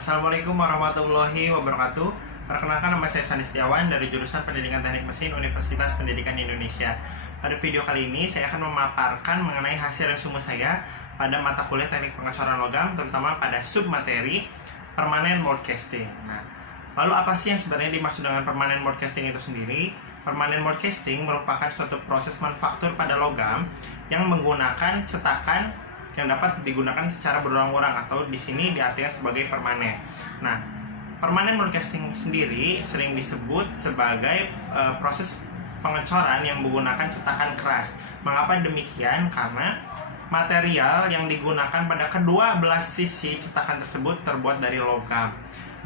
Assalamualaikum warahmatullahi wabarakatuh. Perkenalkan, nama saya Sandi Setiawan dari jurusan Pendidikan Teknik Mesin Universitas Pendidikan Indonesia. Pada video kali ini saya akan memaparkan mengenai hasil resume saya pada mata kuliah Teknik Pengecoran Logam, terutama pada submateri Permanent Mold Casting. Nah, lalu apa sih yang sebenarnya dimaksud dengan Permanent Mold Casting itu sendiri? Permanent Mold Casting merupakan suatu proses manufaktur pada logam yang menggunakan cetakan yang dapat digunakan secara berulang-ulang atau di sini diartikan sebagai permanen. Nah, permanent mold casting sendiri sering disebut sebagai proses pengecoran yang menggunakan cetakan keras. Mengapa demikian? Karena material yang digunakan pada kedua belah sisi cetakan tersebut terbuat dari logam.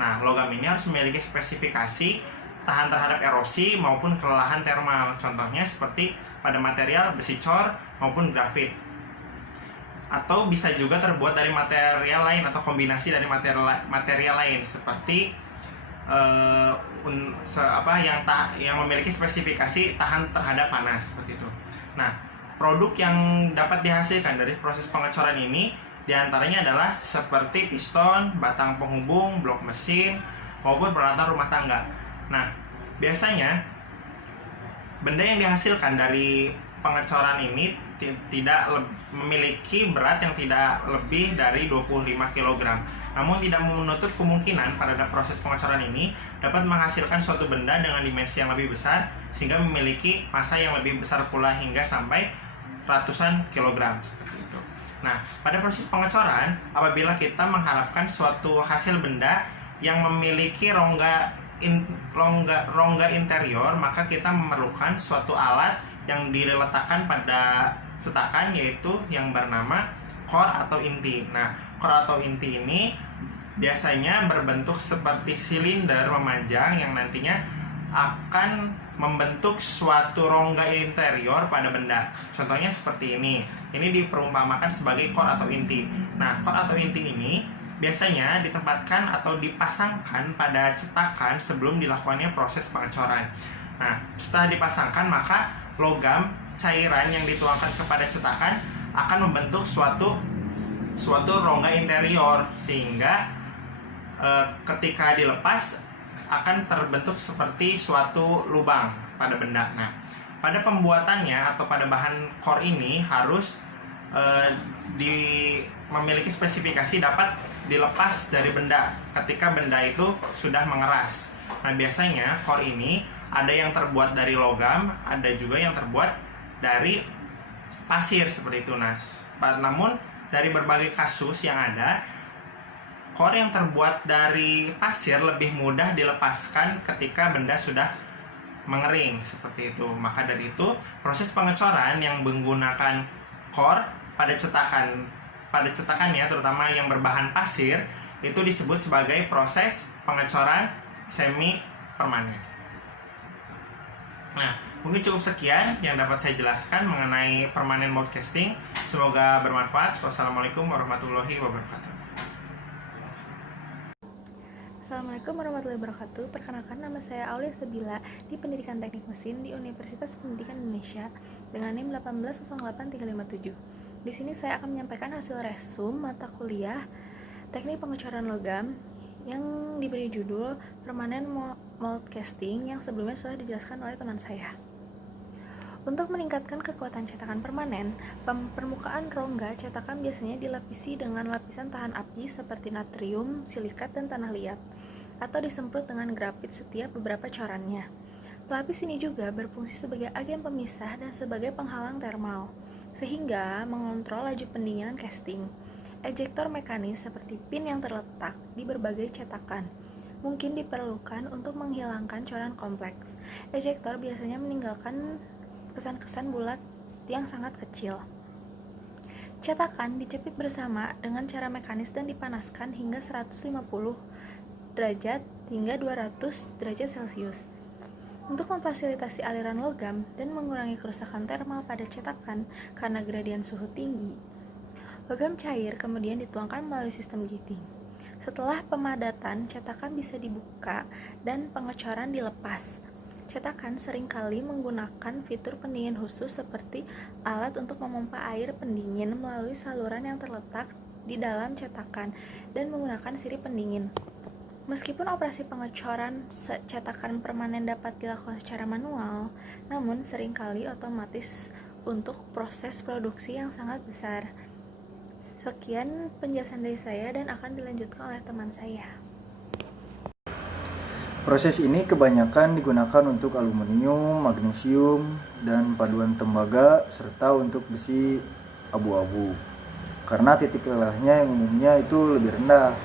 Nah, logam ini harus memiliki spesifikasi tahan terhadap erosi maupun kelelahan termal. Contohnya seperti pada material besi cor maupun grafit. Atau bisa juga terbuat dari material lain atau kombinasi dari material lain seperti yang memiliki spesifikasi tahan terhadap panas seperti itu. Nah, produk yang dapat dihasilkan dari proses pengecoran ini diantaranya adalah seperti piston, batang penghubung, blok mesin maupun peralatan rumah tangga. Nah, biasanya benda yang dihasilkan dari pengecoran ini tidak memiliki berat yang tidak lebih dari 25 kg. Namun tidak menutup kemungkinan pada proses pengecoran ini dapat menghasilkan suatu benda dengan dimensi yang lebih besar sehingga memiliki massa yang lebih besar pula hingga sampai ratusan kilogram seperti itu. Nah, pada proses pengecoran apabila kita mengharapkan suatu hasil benda yang memiliki rongga interior, maka kita memerlukan suatu alat yang diletakkan pada cetakan, yaitu yang bernama core atau inti. Nah, core atau inti ini biasanya berbentuk seperti silinder memanjang yang nantinya akan membentuk suatu rongga interior pada benda. Contohnya seperti ini. Ini diperumpamakan sebagai core atau inti. Nah, core atau inti ini biasanya ditempatkan atau dipasangkan pada cetakan sebelum dilakukannya proses pengecoran. Nah, setelah dipasangkan maka logam cairan yang dituangkan kepada cetakan akan membentuk suatu rongga interior sehingga ketika dilepas akan terbentuk seperti suatu lubang pada benda. Nah, pada pembuatannya atau pada bahan core ini harus memiliki spesifikasi dapat dilepas dari benda ketika benda itu sudah mengeras. Nah, biasanya core ini ada yang terbuat dari logam, ada juga yang terbuat dari pasir seperti itu. Nah, namun dari berbagai kasus yang ada, core yang terbuat dari pasir lebih mudah dilepaskan ketika benda sudah mengering seperti itu. Maka dari itu, proses pengecoran yang menggunakan core pada cetakannya, terutama yang berbahan pasir, itu disebut sebagai proses pengecoran semi permanen. Nah, mungkin cukup sekian yang dapat saya jelaskan mengenai permanent mold casting. Semoga bermanfaat. Wassalamualaikum warahmatullahi wabarakatuh. Assalamualaikum warahmatullahi wabarakatuh. Perkenalkan, nama saya Aulia Sabila di Pendidikan Teknik Mesin di Universitas Pendidikan Indonesia dengan NIM 1808357. Di sini saya akan menyampaikan hasil resume mata kuliah Teknik Pengecoran Logam yang diberi judul Permanent Mold Casting yang sebelumnya sudah dijelaskan oleh teman saya. Untuk meningkatkan kekuatan cetakan permanen, permukaan rongga cetakan biasanya dilapisi dengan lapisan tahan api seperti natrium, silikat, dan tanah liat, atau disemprot dengan grafit setiap beberapa corannya. Pelapis ini juga berfungsi sebagai agen pemisah dan sebagai penghalang termal, sehingga mengontrol laju pendinginan casting. Ejektor mekanis seperti pin yang terletak di berbagai cetakan mungkin diperlukan untuk menghilangkan coran kompleks. Ejektor biasanya meninggalkan kesan-kesan bulat yang sangat kecil. Cetakan dijepit bersama dengan cara mekanis dan dipanaskan hingga 150 derajat hingga 200 derajat Celcius. Untuk memfasilitasi aliran logam dan mengurangi kerusakan termal pada cetakan karena gradien suhu tinggi, logam cair kemudian dituangkan melalui sistem gating. Setelah pemadatan, cetakan bisa dibuka dan pengecoran dilepas. Cetakan seringkali menggunakan fitur pendingin khusus seperti alat untuk memompa air pendingin melalui saluran yang terletak di dalam cetakan dan menggunakan sirip pendingin. Meskipun operasi pengecoran cetakan permanen dapat dilakukan secara manual, namun seringkali otomatis untuk proses produksi yang sangat besar. Sekian penjelasan dari saya dan akan dilanjutkan oleh teman saya. Proses ini kebanyakan digunakan untuk aluminium, magnesium, dan paduan tembaga serta untuk besi abu-abu. Karena titik lelahnya yang umumnya itu lebih rendah.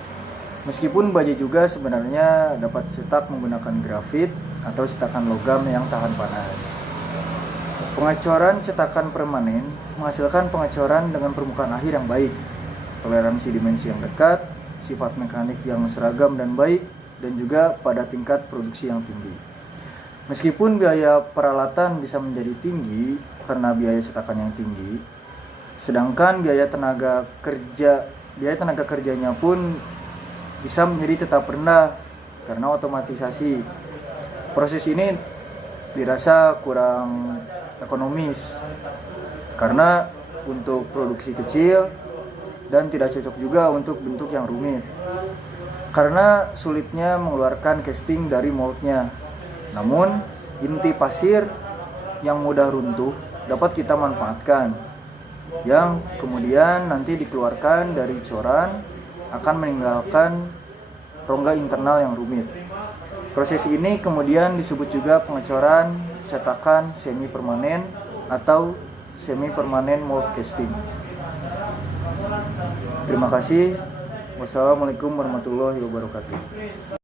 Meskipun baja juga sebenarnya dapat dicetak menggunakan grafit atau cetakan logam yang tahan panas. Pengecoran cetakan permanen menghasilkan pengecoran dengan permukaan akhir yang baik, toleransi dimensi yang dekat, sifat mekanik yang seragam dan baik, dan juga pada tingkat produksi yang tinggi. Meskipun biaya peralatan bisa menjadi tinggi karena biaya cetakan yang tinggi, sedangkan biaya tenaga kerjanya pun bisa menjadi tetap rendah karena otomatisasi. Proses ini dirasa kurang ekonomis karena untuk produksi kecil dan tidak cocok juga untuk bentuk yang rumit karena sulitnya mengeluarkan casting dari moldnya. Namun inti pasir yang mudah runtuh dapat kita manfaatkan, yang kemudian nanti dikeluarkan dari coran akan meninggalkan rongga internal yang rumit. Proses ini kemudian disebut juga pengecoran cetakan semi permanen atau semi permanen mold casting. Terima kasih. Wassalamualaikum warahmatullahi wabarakatuh.